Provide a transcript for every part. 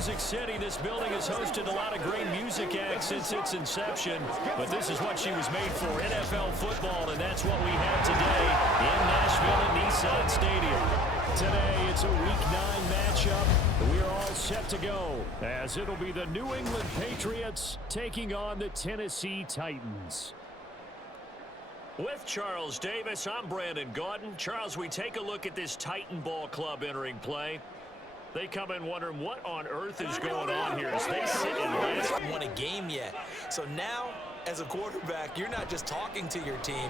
Music City. This building has hosted a lot of great music acts since its inception, but this is what she was made for, NFL football, and that's what we have today in Nashville at Nissan Stadium. Today, it's a Week 9 matchup. We're all set to go, as it'll be the New England Patriots taking on the Tennessee Titans. With Charles Davis, I'm Brandon Gaudin. Charles, we take a look at this Titan Ball Club entering play. They come in wondering what on earth is going on here as they sit in last. Won a game yet. So now, as a quarterback, you're not just talking to your team.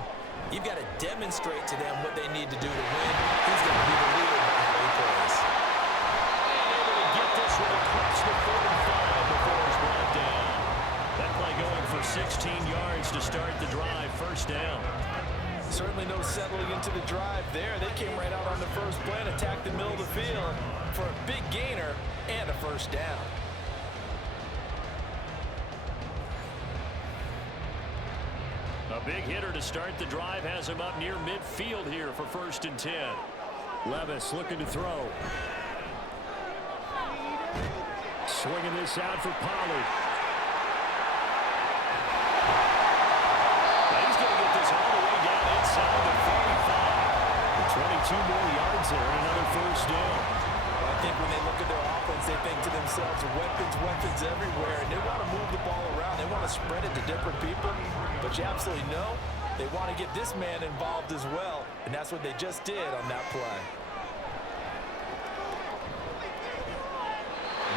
You've got to demonstrate to them what they need to do to win. He's going to be the leader of the plays. Able to get this one across the 45 before he's brought down. That play going for 16 yards to start the drive. First down. Certainly no settling into the drive there. They came right out on the first play and attacked the middle of the field for a big gainer and a first down. A big hitter to start the drive has him up near midfield here for 1st and 10. Levis looking to throw. Swinging this out for Pollard. He's going to get this all the way down inside the 45. 22 more yards there and another first down. I think when they look at their offense, they think to themselves, weapons everywhere, and they want to move the ball around. They want to spread it to different people, but you absolutely know they want to get this man involved as well, and that's what they just did on that play.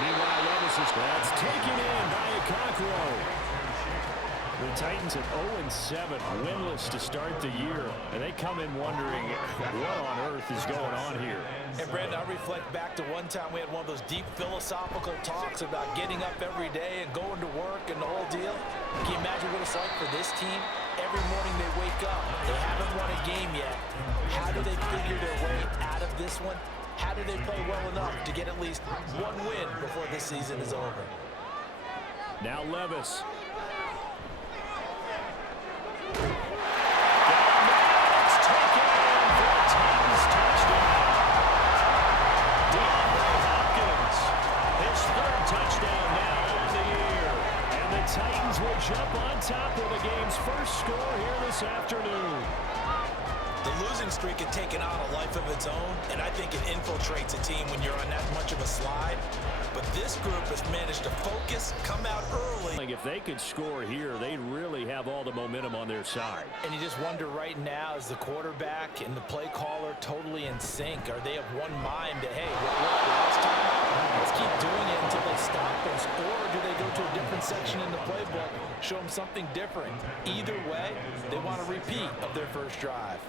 Meanwhile, Levis is taken in by a cockroach. The Titans at 0-7, winless to start the year, and they come in wondering what on earth is going on here. And Brandon, I reflect back to one time we had one of those deep philosophical talks about getting up every day and going to work and the whole deal. Can you imagine what it's like for this team? Every morning they wake up, they haven't won a game yet. How do they figure their way out of this one? How do they play well enough to get at least one win before this season is over? Now Levis. Titans will jump on top of the game's first score here this afternoon. The losing streak had taken on a life of its own, and I think it infiltrates a team when you're on that much of a slide. But this group has managed to focus, come out early. If they could score here, they'd really have all the momentum on their side. And you just wonder right now, is the quarterback and the play caller totally in sync? Are they of one mind that, hey, what worked last time? Let's keep doing it until they stop us. Or do they go to a different section in the playbook, show them something different? Either way, they want a repeat of their first drive.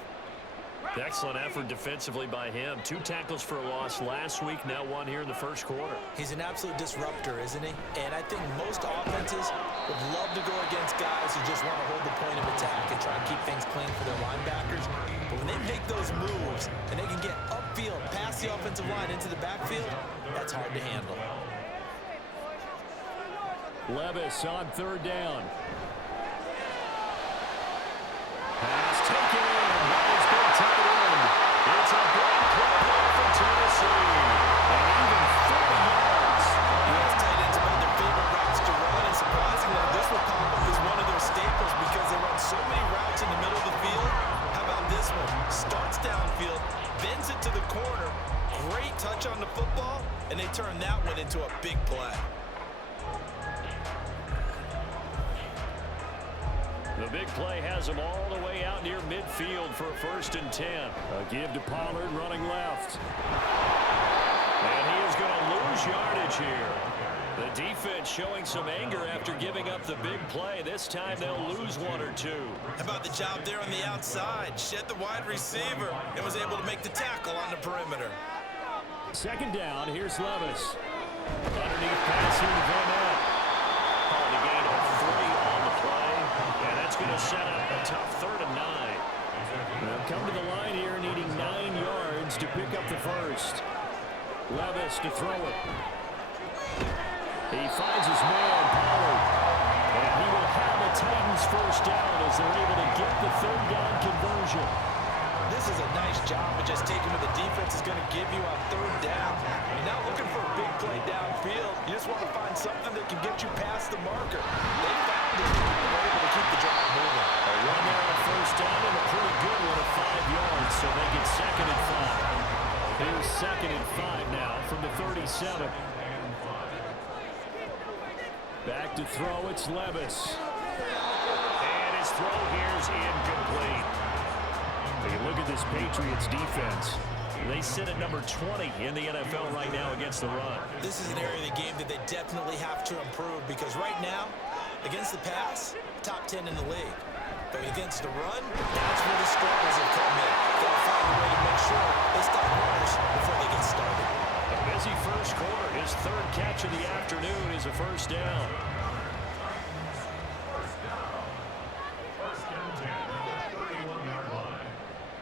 Excellent effort defensively by him. 2 tackles for a loss last week, now 1 here in the first quarter. He's an absolute disruptor, isn't he? And I think most offenses would love to go against guys who just want to hold the point of attack and try and keep things clean for their linebackers. But when they make those moves and they can get upfield, past the offensive line into the backfield, that's hard to handle. Levis on 3rd down. Pass taken in. That is good tight end. It's a big play there for Tennessee. And even 40 yards. U.S. tight ends are one of their favorite routes to run, and surprisingly, this will pop up as one of their staples because they run so many routes in the middle of the field. How about this one? Starts downfield, bends it to the corner. Great touch on the football, and they turn that one into a big play. The big play has him all the way out near midfield for a 1st and 10. A give to Pollard running left. And he is going to lose yardage here. The defense showing some anger after giving up the big play. This time they'll lose 1 or 2. How about the job there on the outside? Shed the wide receiver and was able to make the tackle on the perimeter. 2nd down, here's Levis. Underneath pass here to Van Ness. Called a gain of 3 on the play. And that's going to set up a tough 3rd and 9. They'll come to the line here needing 9 yards to pick up the first. Levis to throw it. He finds his man, Pollard. And he will have a Titans first down as they're able to get the 3rd down conversion. This is a nice job of just taking what the defense is going to give you on third down. You're not looking for a big play downfield. You just want to find something that can get you past the marker. They found it. They're able to keep the drive moving. A run there on first down and a pretty good one at 5 yards, so they get second and 5. Here's second and 5 now from the 37. Back to throw, it's Levis. And his throw here's incomplete. You look at this Patriots defense. They sit at number 20 in the NFL right now against the run. This is an area of the game that they definitely have to improve because right now, against the pass, top 10 in the league. But against the run, that's where the struggles have come in. They'll find a way to make sure they stop runners before they get started. A busy first quarter. His third catch of the afternoon is a first down.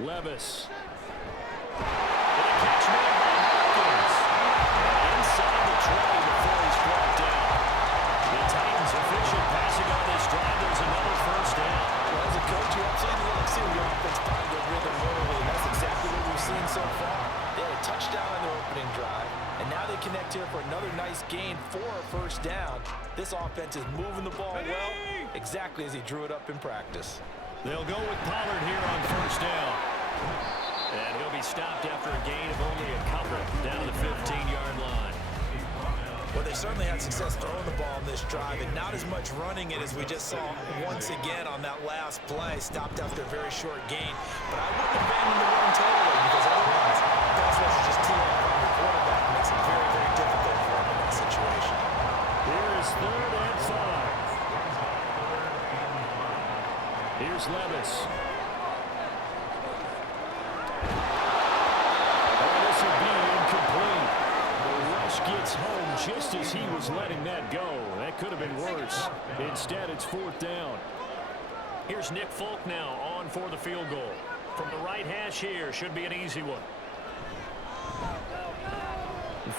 Levis. And a catch made by Hopkins. Inside the 20 before he's brought down. The Titans efficient passing on this drive. There's another first down. Well, as a coach, you absolutely want to see the offense find their rhythm early, and that's exactly what we've seen so far. They had a touchdown on their opening drive, and now they connect here for another nice gain for a first down. This offense is moving the ball well, exactly as he drew it up in practice. They'll go with Pollard here on first down. And he'll be stopped after a gain of only a couple down to the 15-yard line. Well, they certainly had success throwing the ball on this drive and not as much running it as we just saw once again on that last play. Stopped after a very short gain. But I wouldn't abandon the run totally because otherwise, pass rush is just too long on the quarterback. It makes it very, very difficult for him in that situation. Here is third and 5. Here's Levis. This will be incomplete. The rush gets home just as he was letting that go. That could have been worse. Instead, it's fourth down. Here's Nick Folk now on for the field goal. From the right hash here, should be an easy one.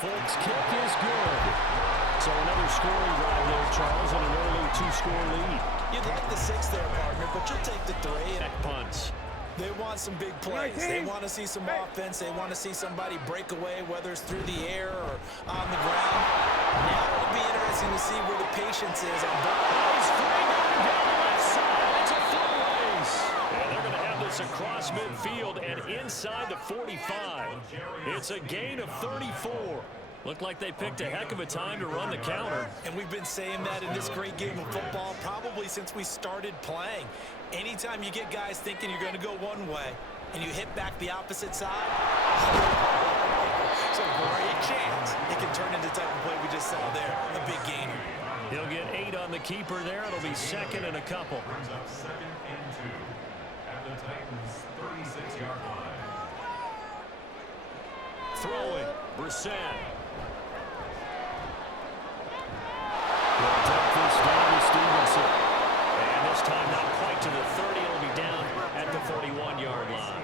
Folk's kick is good. So another scoring drive there, Charles, and an early 2-score lead. You'd like the 6 there, partner, but you'll take the 3. Back punts. They want some big plays. They want to see some offense. They want to see somebody break away, whether it's through the air or on the ground. Now it'll be interesting to see where the patience is on both. He's free going down the left side. It's a foot race. And they're going to have this across midfield and inside the 45. It's a gain of 34. Looked like they picked a heck of a time to run the counter. And we've been saying that in this great game of football probably since we started playing. Anytime you get guys thinking you're going to go one way and you hit back the opposite side, it's a great chance it can turn into the type of play we just saw there, a big gainer. He'll get 8 on the keeper there. It'll be second and a couple. Brings up second and 2 at the Titans' 36-yard line. Throwing, Brissett. He'll take this down to Stevenson. And this time not quite to the 30. It'll be down at the 41-yard line.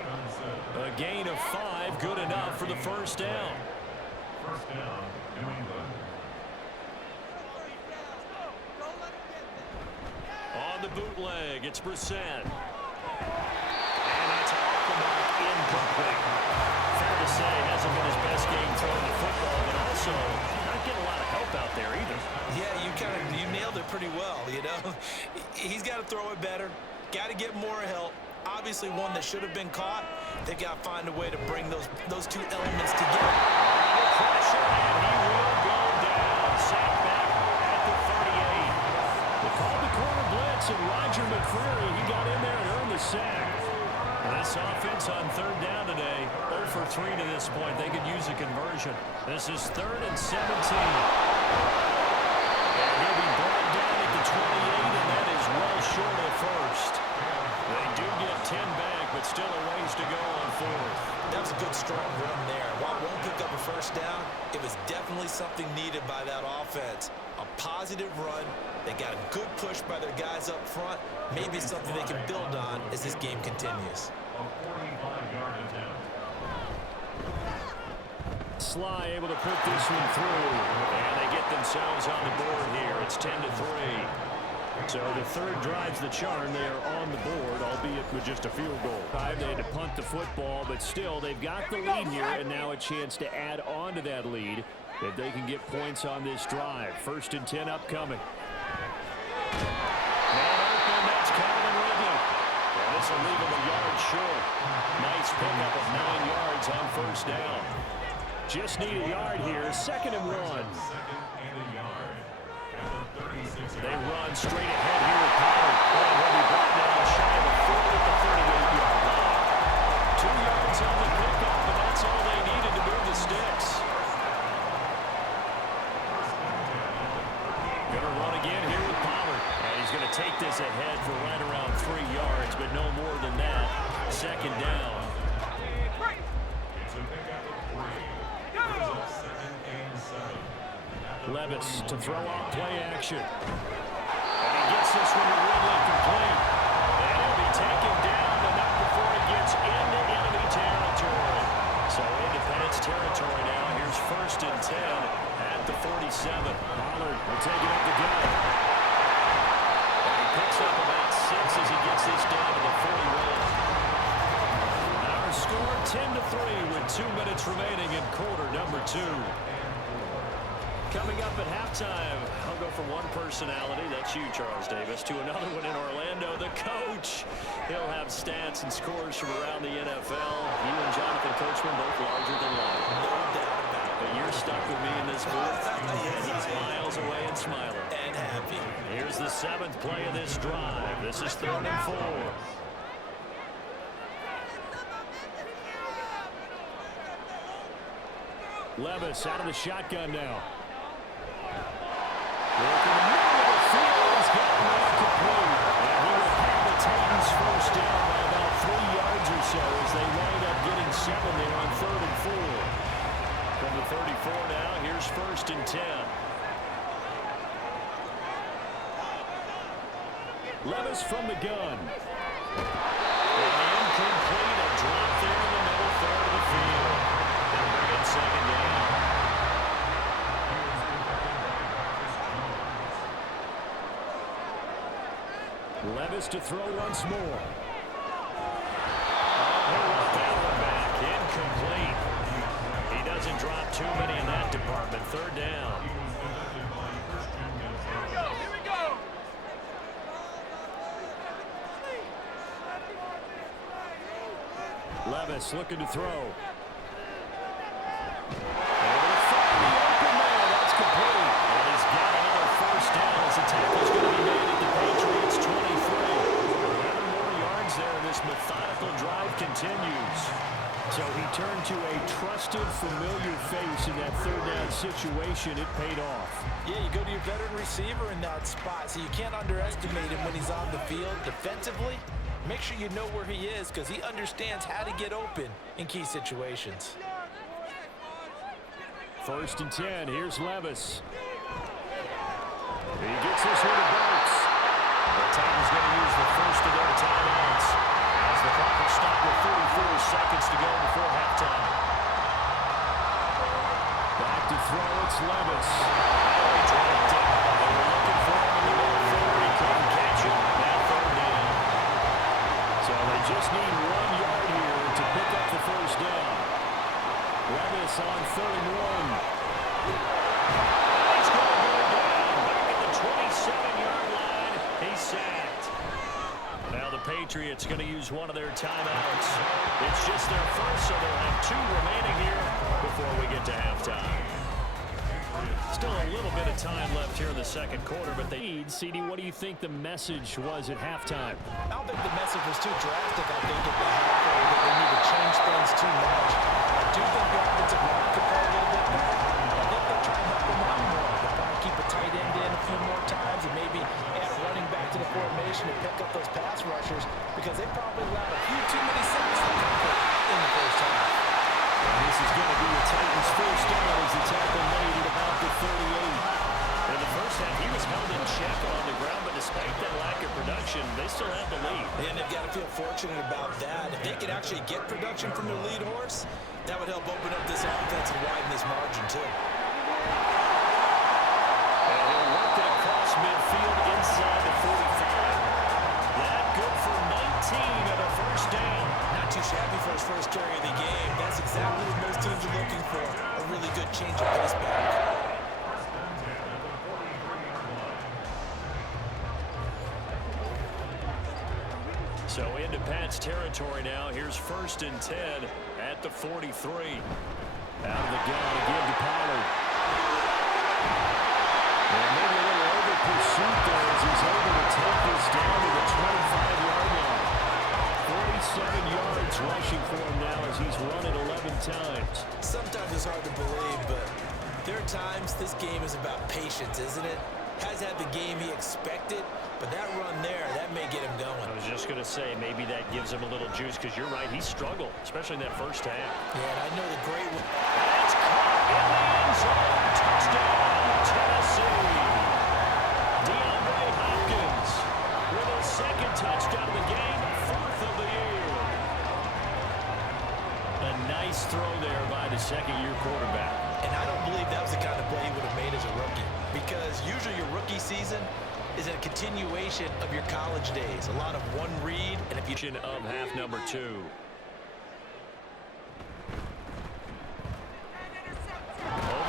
A gain of 5, good enough for the first down. First down, New England. On the bootleg, it's Brissett. And that's off the mark, incomplete. Fair to say, hasn't been his best game throwing the football, but also not getting a lot of help out there either. Yeah, you nailed it pretty well, you know. He's got to throw it better, got to get more help. Obviously one that should have been caught. They got to find a way to bring those two elements together. Pressure, and he will go down. Sacked back at the 38. They called the corner blitz, and Roger McCreary, he got in there and earned the sack. And this offense on third down today, 0 for 3 to this point. They could use a conversion. This is 3rd and 17. And he'll be brought down at the 28, and that is well short of first. They do get 10 back, but still a ways to go on 4th. That was a good, strong run there. While it won't pick up a first down, it was definitely something needed by that offense. A positive run. They got a good push by their guys up front. Maybe something they can build on as this game continues. A 45-yard attempt. Sly able to put this one through, and they get themselves on the board here. It's 10-3. So the third drive's the charm. They are on the board, albeit with just a field goal. They had to punt the football, but still, they've got the lead here, and now a chance to add on to that lead if they can get points on this drive. 1st and 10 upcoming. Man open, that's Calvin Ridley. And this will leave him a yard short. Nice pickup of 9 yards on 1st down. Just need a yard here. 2nd and 1. They run straight ahead here with Pollard. And he'll be brought down shy of the 40 at the 38-yard line. 2 yards on the pickup, and that's all they needed to move the sticks. Going to run again here with Pollard. And he's going to take this ahead for right around 3 yards, but no more than that. 2nd down. Levis to throw out play action. And he gets this one to Ridley complete. And he'll be taken down, but not before he gets into enemy territory. So Independence territory now. Here's 1st and 10 at the 47. Pollard will take it up the gut. And he picks up about 6 as he gets this down to the 41. Our score 10-3 with 2 minutes remaining in quarter number 2. Coming up at halftime, I'll go from one personality, that's you, Charles Davis, to another one in Orlando, the coach. He'll have stats and scores from around the NFL. You and Jonathan Coachman both larger than life. No doubt about it. But you're stuck with me in this booth, and he's miles away and smiling. And happy. Here's the 7th play of this drive. This is 3rd and 4. Levis out of the shotgun now. Working the middle of the field, he's gotten that complete. And he will have the Titans 1st down by about 3 yards or so as they wind up getting 7 there on 3rd and 4. From the 34 now, here's 1st and 10. Levis from the gun. And incomplete, a drop there in the middle third of the field. And bring in 2nd down. Levis to throw once more. He'll walk that one back. Incomplete. He doesn't drop too many in that department. 3rd down. Here we go. Levis looking to throw. Able to find the open man. That's complete. And he's got another 1st down as the tackle's going to be made at the Patriots 23. 11 more yards there. This methodical drive continues. So he turned to a trusted, familiar face in that 3rd down situation. It paid off. Yeah, you go to your veteran receiver in that spot, so you can't underestimate him when he's on the field. Defensively, make sure you know where he is because he understands how to get open in key situations. 1st and 10. Here's Levis. He gets this one to Burks. The Titans going to use the first of their timeouts as the clock will stop with 44 seconds to go before halftime. Back to throw, it's Levis. He dropped it. They were looking for him in the middle third. He couldn't catch it. Now 3rd down. So they just need 1 yard here to pick up the 1st down. Levis on 3rd and 1. He's going to go down. Back at the 27-yard line. He's sacked. Now the Patriots going to use one of their timeouts. It's just their first, so they'll have 2 remaining here before we get to halftime. Still a little bit of time left here in the 2nd quarter, but they need. CD, what do you think the message was at halftime? I don't think the message was too drastic. I think at the halfway that they need to change things too much. I do think the offensive line could play a little bit better. I think they'll try and help them out more. They'll probably keep a tight end in a few more times and maybe add running back to the formation to pick up those pass rushers because they probably allowed a few too many sacks in the 1st half. And this is going to be the Titans' 1st down as the tackle made at about the 38. In the 1st half, he was held in check on the ground, but despite that lack of production, they still have the lead. And they've got to feel fortunate about that. If they could actually get production from their lead horse, that would help open up this offense and widen this margin, too. And he'll work it across midfield inside the 40. exactly what most teams are looking for. A really good change of pace back. So into Pat's territory now. Here's 1st and 10 at the 43. Out of the gun to give to Pollard. And maybe a little over pursuit there as he's able to take this down to the 25-yard line. 47 yards rushing for him now as he's run it 11 times. Sometimes it's hard to believe, but there are times this game is about patience, isn't it? Has had the game he expected, but that run there, that may get him going. I was just going to say, maybe that gives him a little juice, because you're right, he struggled, especially in that first half. Yeah, and I know the great one. It's caught in the end zone. Touchdown, Tennessee. DeAndre Hopkins with his 2nd touchdown of the game, 4th of the year. A nice throw there by the 2nd-year quarterback. And I don't believe that was the kind of play he would have made as a rookie, because usually your rookie season is a continuation of your college days. A lot of one read, and if you of half number 2. Over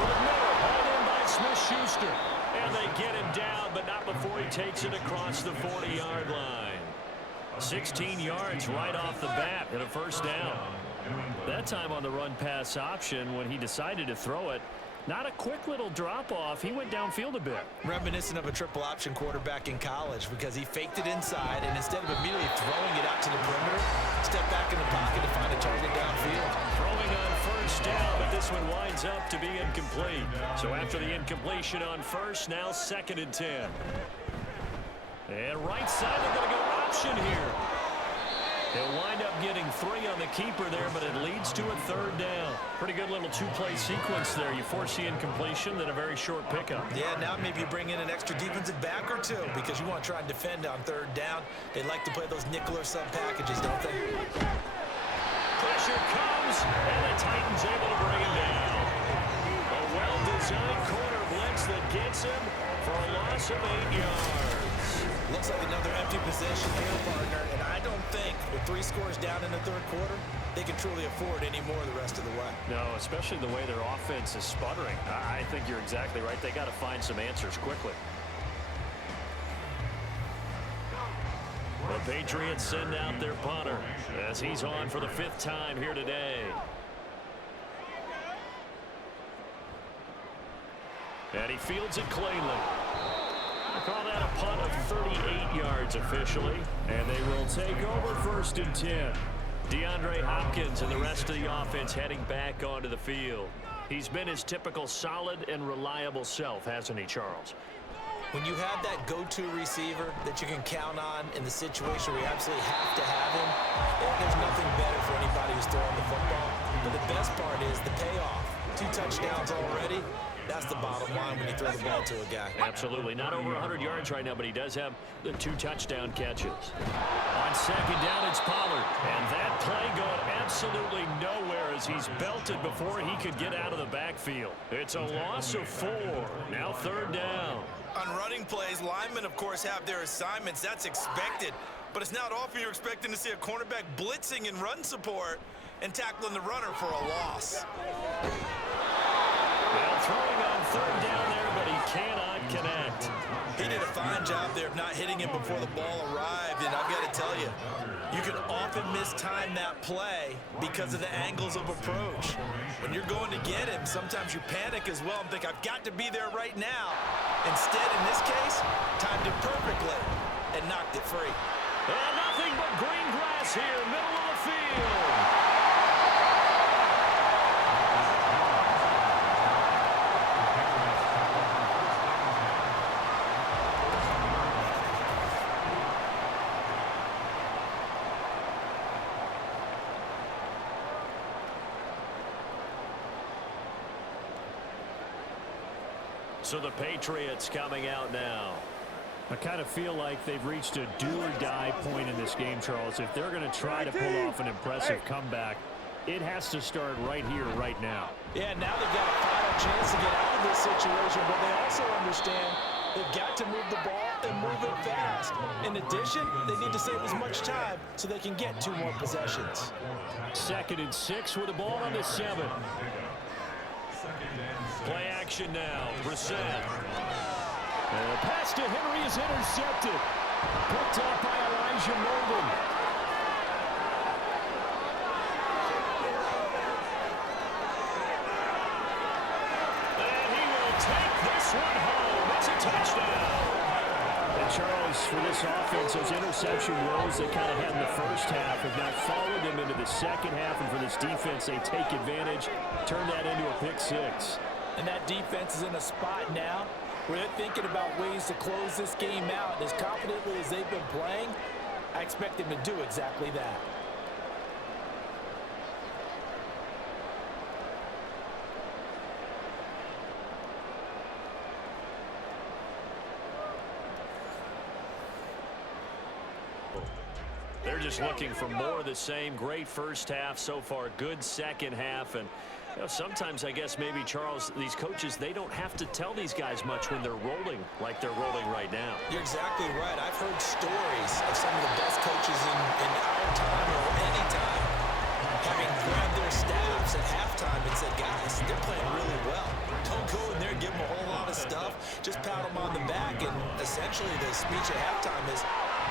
the middle, hauled in by Smith-Schuster. And they get him down, but not before he takes it across the 40-yard line. 16 yards right off the bat and a 1st down. That time on the run-pass option when he decided to throw it. Not a quick little drop-off. He went downfield a bit. Reminiscent of a triple option quarterback in college, because he faked it inside, and instead of immediately throwing it out to the perimeter, stepped back in the pocket to find a target downfield. Throwing on 1st down, but this one winds up to be incomplete. So after the incompletion on 1st, now 2nd and 10. And right side, they're going to go option here. They'll wind up getting 3 on the keeper there, but it leads to a 3rd down. Pretty good little 2-play sequence there. You force the incompletion, then a very short pickup. Yeah, now maybe you bring in an extra defensive back or 2, because you want to try and defend on 3rd down. They like to play those nickel or sub packages, don't they? Pressure comes, and the Titans able to bring him down. A well-designed corner blitz that gets him for a loss of 8 yards. Looks like another empty possession here, partner, and I don't think with 3 scores down in the 3rd quarter, they can truly afford any more the rest of the way. No, especially the way their offense is sputtering. I think you're exactly right. They got to find some answers quickly. The Patriots send out their punter as he's on for the 5th time here today. And he fields it cleanly. I call that a punt of 38 yards officially. And they will take over 1st and 10. DeAndre Hopkins and the rest of the offense heading back onto the field. He's been his typical solid and reliable self, hasn't he, Charles? When you have that go-to receiver that you can count on in the situation where you absolutely have to have him, there's nothing better for anybody who's throwing the football. But the best part is the payoff. 2 touchdowns already. That's the bottom line when you throw the ball to a guy. Absolutely. Not over 100 yards right now, but he does have the 2 touchdown catches. On 2nd down, it's Pollard. And that play going absolutely nowhere as he's belted before he could get out of the backfield. It's a loss of 4. Now 3rd down. On running plays, linemen, of course, have their assignments. That's expected. But it's not often you're expecting to see a cornerback blitzing in run support and tackling the runner for a loss. Well, throwing on 3rd down there, but he cannot connect. He did a fine job there of not hitting him before the ball arrived, and I've got to tell you, you can often mistime that play because of the angles of approach. When you're going to get him, sometimes you panic as well and think, I've got to be there right now. Instead, in this case, timed it perfectly and knocked it free. And nothing but green grass here, middle of the field. So the Patriots coming out now. I kind of feel like they've reached a do-or-die point in this game, Charles. If they're going to try to pull off an impressive comeback, it has to start right here, right now. Yeah, now they've got a final chance to get out of this situation, but they also understand They've got to move the ball and move it fast. In addition, they need to save as much time so they can get 2 more possessions. 2nd and 6 with the ball on the 7. Play action now. Brissett. And the pass to Henry is intercepted. Picked up by Elijah Molden. And he will take this one home. It's a touchdown. And Charles, for this offense, those interception woes they kind of had in the first half have now followed them into the second half. And for this defense, they take advantage, turn that into a pick 6. And that defense is in a spot now where they're thinking about ways to close this game out. And as confidently as they've been playing, I expect them to do exactly that. They're just looking for more of the same. Great first half so far. Good second half. And you know, sometimes I guess maybe, Charles, these coaches, they don't have to tell these guys much when they're rolling like they're rolling right now. You're exactly right. I've heard stories of some of the best coaches in our time or any time having grabbed their staffs at halftime and said, guys, they're playing really well. Don't go in there and give them a whole lot of stuff. Just pat them on the back. And essentially the speech at halftime is,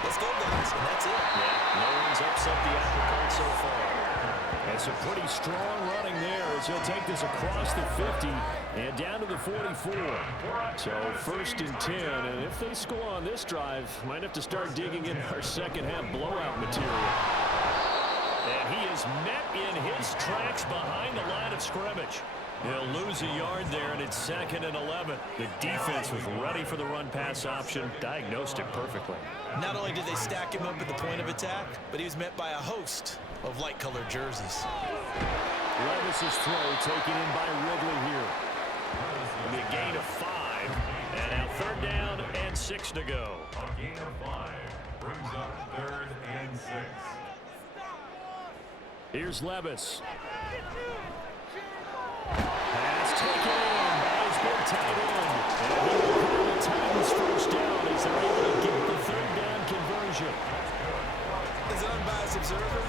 let's go, guys, and that's it. Yeah, no one's upset the apple cart so far. And some pretty strong running there as he'll take this across the 50 and down to the 44. So 1st and 10, and if they score on this drive, might have to start digging in our second half blowout material. And he is met in his tracks behind the line of scrimmage. He'll lose a yard there, and it's 2nd and 11. The defense was ready for the run-pass option, diagnosed it perfectly. Not only did they stack him up at the point of attack, but he was met by a host of light-colored jerseys. Levis's throw taken in by Ridley here. It'll be a gain of 5, and now 3rd down and 6 to go. A gain of 5 brings up 3rd and 6. Here's Levis. Pass taken in by his big tight end. And he will have the Titans first down as they're able to get the 3rd down conversion. As an unbiased observer,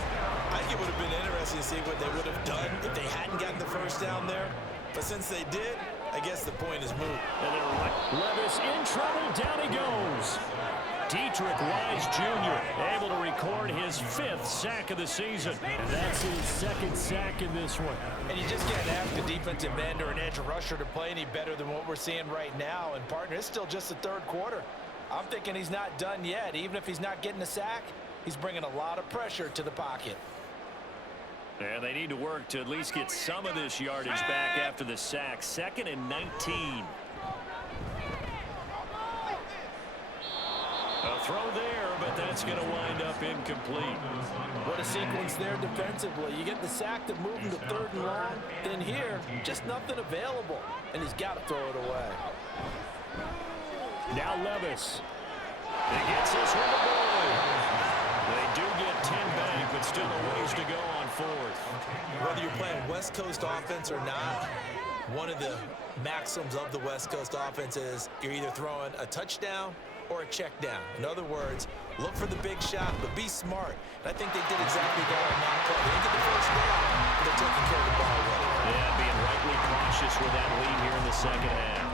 I think it would have been interesting to see what they would have done if they hadn't gotten the first down there. But since they did, I guess the point is moot. And they're right. Levis in trouble. Down he goes. Dietrich Wise Jr. able to record his 5th sack of the season. And that's his 2nd sack in this one. And you just can't ask a defensive end or an edge rusher to play any better than what we're seeing right now. And, partner, it's still just the 3rd quarter. I'm thinking he's not done yet. Even if he's not getting a sack, he's bringing a lot of pressure to the pocket. And they need to work to at least get some of this yardage back after the sack. 2nd and 19. A throw there, but that's going to wind up incomplete. What a sequence there defensively. You get the sack to move him to 3rd and long. Then here, just nothing available. And he's got to throw it away. Now Levis. He gets this one to goal. They do get 10 back, but still a ways to go on 4th. Whether you're playing West Coast offense or not, one of the maxims of the West Coast offense is you're either throwing a touchdown or a check down. In other words, look for the big shot, but be smart. And I think they did exactly that on that play. They didn't get the first down, but they're taking care of the ball well. Yeah, being rightly cautious with that lead here in the second half.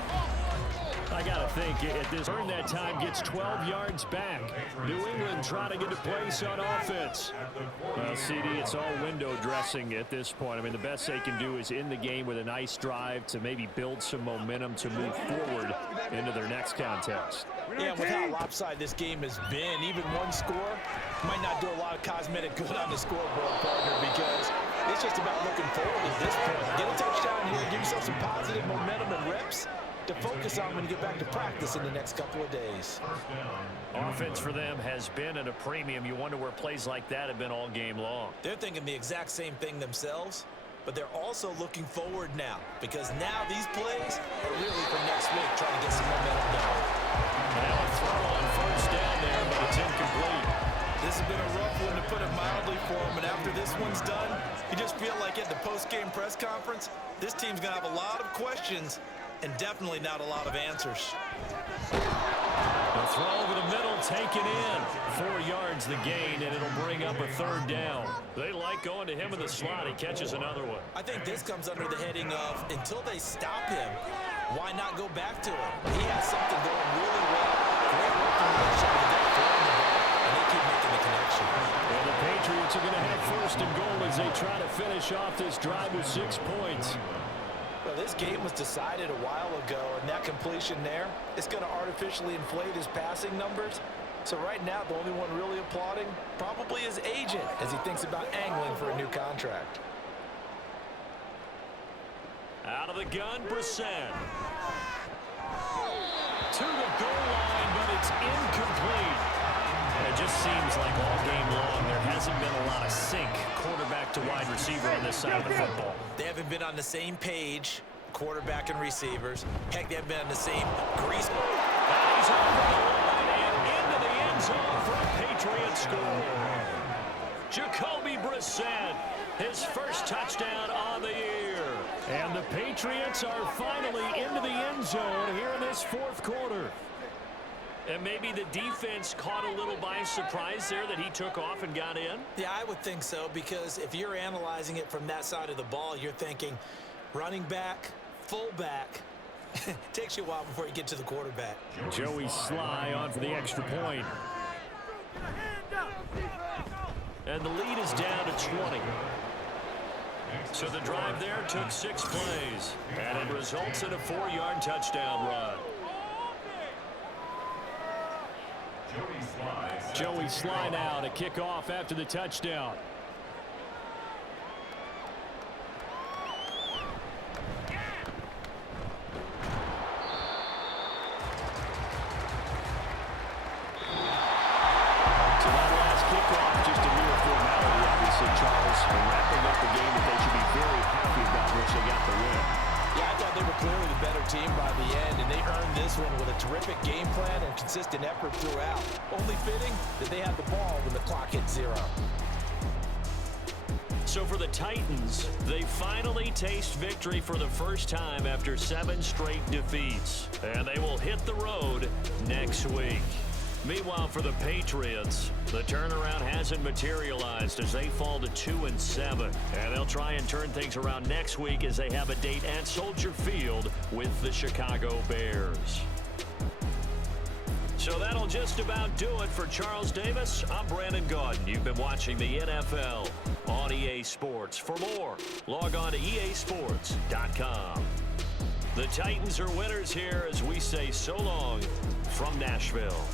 I got to think, at this turn, that time gets 12 yards back. New England trying to get a place on offense. Well, CD, it's all window dressing at this point. I mean, the best they can do is in the game with a nice drive to maybe build some momentum to move forward into their next contest. Yeah, with how lopsided this game has been, even one score might not do a lot of cosmetic good on the scoreboard, partner, because it's just about looking forward at this point. Get a touchdown here, give yourself some positive momentum and reps to focus on when you get back to practice in the next couple of days. Offense for them has been at a premium. You wonder where plays like that have been all game long. They're thinking the exact same thing themselves, but they're also looking forward now, because now these plays are really for next week, trying to get some momentum going. Now a throw on 1st down there, but it's incomplete. This has been a rough one, to put it mildly, for them, and after this one's done, you just feel like at the post-game press conference, this team's going to have a lot of questions and definitely not a lot of answers. throw over the middle, taken in. 4 yards the gain, and it'll bring up a third down. They like going to him in the slot. He catches another one. I think this comes under the heading of until they stop him, why not go back to him? He has something going really well. Great working relationship with the guy throwing the ball, and they keep making the connection. And the Patriots are going to have first and goal as they try to finish off this drive with 6 points. Well, this game was decided a while ago, and that completion there is going to artificially inflate his passing numbers. So right now, the only one really applauding probably his agent as he thinks about angling for a new contract. Out of the gun, Brissett. To the goal line, but it's incomplete. It just seems like all game long there hasn't been a lot of sync quarterback to wide receiver on this side of the football. They haven't been on the same page, quarterback and receivers. Heck, they haven't been on the same grease. And he's over the line and into the end zone for a Patriot score. Jacoby Brissett, his first touchdown on the year. And the Patriots are finally into the end zone here in this fourth quarter. And maybe the defense caught a little by surprise there that he took off and got in? Yeah, I would think so, because if you're analyzing it from that side of the ball, you're thinking running back, fullback. Takes you a while before you get to the quarterback. Joey Sly on for the extra point. And the lead is down to 20. So the drive there took 6 plays, and it results in a 4-yard touchdown run. Joey Sly now to kick off after the touchdown. So that last kickoff, just a mere formality, obviously, Charles, and wrapping up the game that they should be very happy about once they got the win. Yeah, I thought they were clearly the better team by the end, and they earned this one with a terrific game plan and consistent effort throughout. Only fitting that they had the ball when the clock hit 0. So for the Titans, they finally taste victory for the first time after 7 straight defeats. And they will hit the road next week. Meanwhile, for the Patriots, the turnaround hasn't materialized as they fall to 2-7. And they'll try and turn things around next week as they have a date at Soldier Field with the Chicago Bears. So that'll just about do it for Charles Davis. I'm Brandon Gaudin. You've been watching the NFL on EA Sports. For more, log on to easports.com. The Titans are winners here as we say so long from Nashville.